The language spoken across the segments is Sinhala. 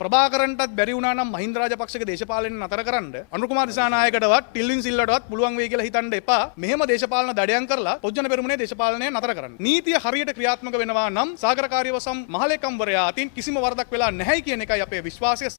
ප්‍රභාකරන්ටත් බැරි වුණා නම් මහින්ද රාජපක්ෂගේ දේශපාලනය නතර කරන්න අනුර කුමාර දිසානායකටවත් ටිල්වින් සිල්වටවත් පුළුවන් වෙයි කියලා හිතන්න එපා. මෙහෙම දේශපාලන දඩයන් කරලා පොජ්ජන පෙරමුණේ දේශපාලනය නතර කරන්න. නීතිය හරියට ක්‍රියාත්මක වෙනවා නම් සාගර කාර්යවසම් මහලේකම්වරයා අතින් කිසිම වරදක් වෙලා නැහැයි කියන එකයි අපේ විශ්වාසය.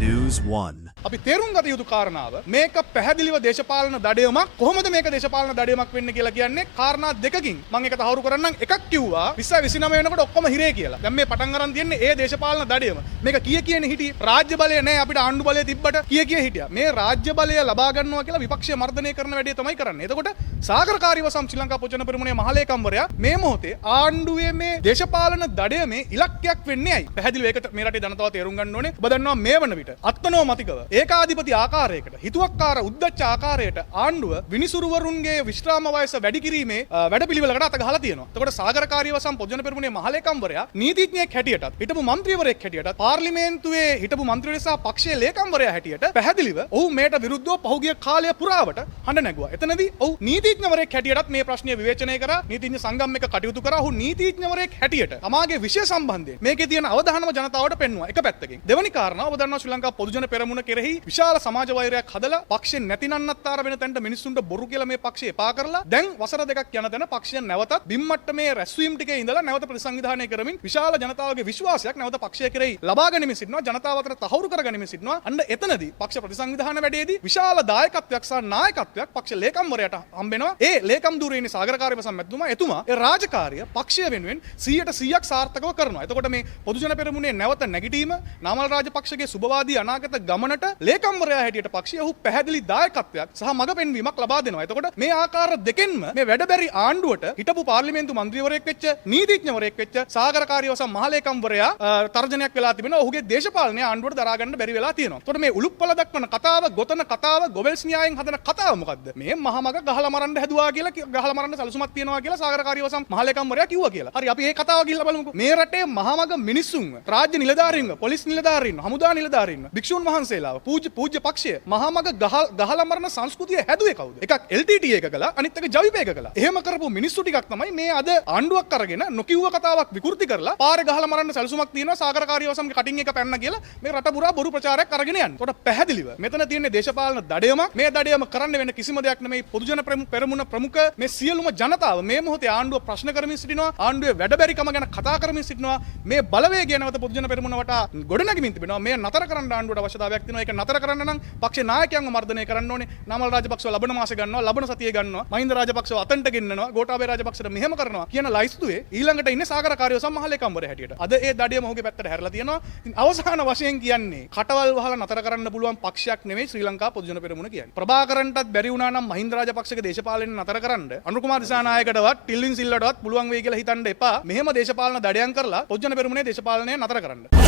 News 1. අපි තේරුම් ගත යුතු කාරණාව මේක පැහැදිලිව දේශපාලන දඩයමක්. කොහොමද මේක දේශපාලන දඩයමක් වෙන්නේ කියලා කියන්නේ කාරණා දෙකකින් මම ඒක තහවුරු කරන්නම්. එකක් කිව්වා 20 29 වෙනකොට ඔක්කොම හිරේ කියලා. දැන් මේ පටන් ගන්න තියන්නේ ඒ දේශපාලන දඩයම. මේක කියන්නේ හිටියේ රාජ්‍ය බලය නැහැ අපිට ආණ්ඩු බලය තිබ්බට හිටියා. මේ රාජ්‍ය බලය ලබා ගන්නවා කියලා විපක්ෂය මර්ධනය කරන වැඩේ තමයි කරන්නේ. එතකොට සාගර කාර්යවසම් ශ්‍රී ලංකා පොජ්ජන පෙරමුණේ මහලේකම්වරයා මේ මොහොතේ ආණ්ඩුවේ මේ දේශපාලන දඩයමේ ඉලක්කයක් වෙන්නේ ඇයි? පැහැදිලිව ඒකට මේ රටේ ජනතාව තේරුම් ගන්න ඕනේ. ඔබ දන්නවා මේ වන විට අත්නෝමතිකව ඒකාධිපති ආකාරයකට හිතුවක්කාර උද්දච්ච ආකාරයට ආණ්ඩුව විනිසුරුවරුන්ගේ විශ්‍රාම වයස වැඩි කිරීමේ වැඩපිළිවෙලකට අත ගහලා තියෙනවා. එතකොට සාගර කාර්යවසම් පොජ්ජන පෙරමුණේ මහලේකම්වරයා නීතිඥයෙක් හැටියටත් හිටපු මන්ත්‍රීවරයෙක් හැටියටත් පාර්ලිමේන්තුවේ හිටපු මන්ත්‍රීවරයා සහ පක්ෂයේ ලේකම්වරයා හැටියට පැහැදිලිව ඔහු මේට විරුද්ධව පහුගිය කාලය පුරාවට හඬ නැගුවා. එතනදී ඔහු නීතිඥවරයෙක් හැටියටත් මේ ප්‍රශ්නය විවේචනය කරා. නීතිඥ සංගම් එක කටයුතු කරා. ඔහු නීතිඥවරයෙක් හැටියට තමාගේ විෂය සම්බන්ධයෙන් මේකේ තියෙන අවධානම ජනතාවට පෙන්වුවා. එක පැත්තකින්. දෙවැනි කාරණාව ඔබ දන්නවා ශ්‍රී ලංකා පොදුජන පෙරමුණ කෙරෙහි විශාල සමාජ වෛරයක් හදලා පක්ෂේ නැති නන්නත්තර වෙන තැනට මිනිස්සුන්ට බොරු කියලා මේ පක්ෂය එපා කරලා දැන් වසර දෙකක් යන තැන පක්ෂය නැවතත් බිම්මට්ටමේ රැස්වීම් ටිකේ ඉඳලා නැවත ප්‍රතිසංවිධානය කරමින් විශාල ජනතාවගේ විශ්වාසයක් නැවත පක්ෂය කෙරෙහි ලබා ගැනීම සිටිනවා. ජනතාව අතර තහවුරු කර ගැනීම සිටිනවා. අන්න එතනදී පක්ෂ ප්‍රතිසංවිධාන වැඩේදී විශාල දායකත්වයක් සහ නායකත්වයක් පක්ෂ ලේකම්වරයාට හම්බෙනවා. ඒ ලේකම් ධුරේ ඉන්නේ සාගර කාර්යවසම් මැතිතුමා. එතුමා ඒ රාජකාරිය පක්ෂය වෙනුවෙන් 100% සාර්ථකව කරනවා. එතකොට මේ පොදුජන පෙරමුණේ නැවත නැගිටීම නාමල් රාජපක්ෂගේ සුබවාදී අනාගත ගමනට ලේකම්වරයා හැටියට පක්ෂය ඔහු පැහැදිලි දායකත්වයක් සහ මඟ පෙන්වීමක් ලබා දෙනවා. එතකොට මේ ආකාර දෙකෙන්ම මේ වැඩබැරි ආණ්ඩුවට හිටපු පාර්ලිමේන්තු මන්ත්‍රීවරයෙක් වෙච්ච නීතිඥවරයෙක් වෙච්ච සාගර කාර්යවසම් මහලේකම්වරයා තර්ජනයක් වෙලා තිබෙනවා. ඔහුගේ දේශපාලනය ආණ්ඩුවට දරා ගන්න බැරි වෙලා තියෙනවා. එතකොට මේ උලුප්පල දක්වන කතාව, ගොතන කතාව, ගොබෙල්ස් න්‍යායෙන් හදන කතාව මොකද්ද? මේ මහමග ගහලා මරන්න හැදුවා කියලා ගහලා මරන්න සැලසුමක් තියෙනවා කියලා සාගර කාර්යවසම් මහලේකම්වරයා කිව්වා කියලා. හරි අපි මේ කතාව ගිහිල්ලා බලමුකෝ. මේ රටේ මහමග මිනිස්සුන්ව, රාජ්‍ය නිලධාරීන්ව, පොලිස් නිලධාරීන්ව, හමුදා නිලධාරීන්ව, භික්ෂුන් වහන්සේලාව, පූජ්‍ය පක්ෂය මහමග ගහලා මරන සංස්කෘතිය හැදුවේ කවුද? එකක් LTT එක කළා, අනිත් එක ජවිප එක කළා. එහෙම කරපු මිනිස්සු ටිකක් තමයි මේ අද ආණ්ඩුවක් අරගෙන නොකියුව කතාවක් විකෘති කරලා පාරේ ගහලා මරන්න සැලසුමක් තියෙනවා සාගර කාර්යවසම්ගේ කටින් එක පැන්න කියලා මේ රට පුරා බොරු ප්‍රචාරයක් අරගෙන යන්නේ. ඒකට පැහැදිලිව මෙතන තියෙන්නේ දේශපාලන දඩයමක්. මේ දඩයම කරන්න වෙන කිසිම දෙයක් නෙමෙයි. පොදුජන පෙරමුණ ප්‍රමුඛ මේ සියලුම ජනතාව මේ මොහොතේ ආණ්ඩුව ප්‍රශ්න කරමින් සිටිනවා. ආණ්ඩුවේ වැඩබැරිකම ගැන කතා කරමින් සිටිනවා. මේ බලවේගය නැවත පොදුජන පෙරමුණ වටා ගොඩනැගමින් තිබෙනවා. මේ නතර කරන්න ආණ්ඩුවට අවශ්‍යතාවයක් තියෙනවා. ඒක නතර කරන්න නම් පක්ෂේ නායකයන්ව මර්ධනය කරන්න ඕනේ. නාමල් රාජපක්ෂව ලබන මාසේ ගන්නවා, ලබන සතියේ ගන්නවා, මහින්ද රාජපක්ෂව අතන්ට ගෙන්නනවා, ගෝඨාභය රාජපක්ෂට මෙහෙම කරනවා කියන ලයිස්තුවේ ඊළඟට ඉන්නේ සාගර කාර්යවසම් මහලේකම්වරයා හැටියට. අද ඒ දඩියම ඔහුගේ පැත්තට හැරලා තියෙනවා. ඉතින් අවසාන වශයෙන් කියන්නේ කටවල් වහලා නතර කරන්න පුළුවන් පක්ෂයක් නෙමෙයි ශ්‍රී ලංකා පොදුජන පෙරමුණ කියන්නේ. ප්‍රභාකරන්ටත් බැරි වුණා නම් මහින්ද රාජපක්ෂගේ දේශපාලනය නතර කරන්න අනුර කුමාර දිසානායකටවත් ටිල්වින් සිල්වටවත් පුළුවන් වෙයි කියලා හිතන්න එපා. මෙහෙම දේශපාලන දඩයන් කරලා පොදුජන පෙරමුණේ දේශපාලනය නතර කරන්න.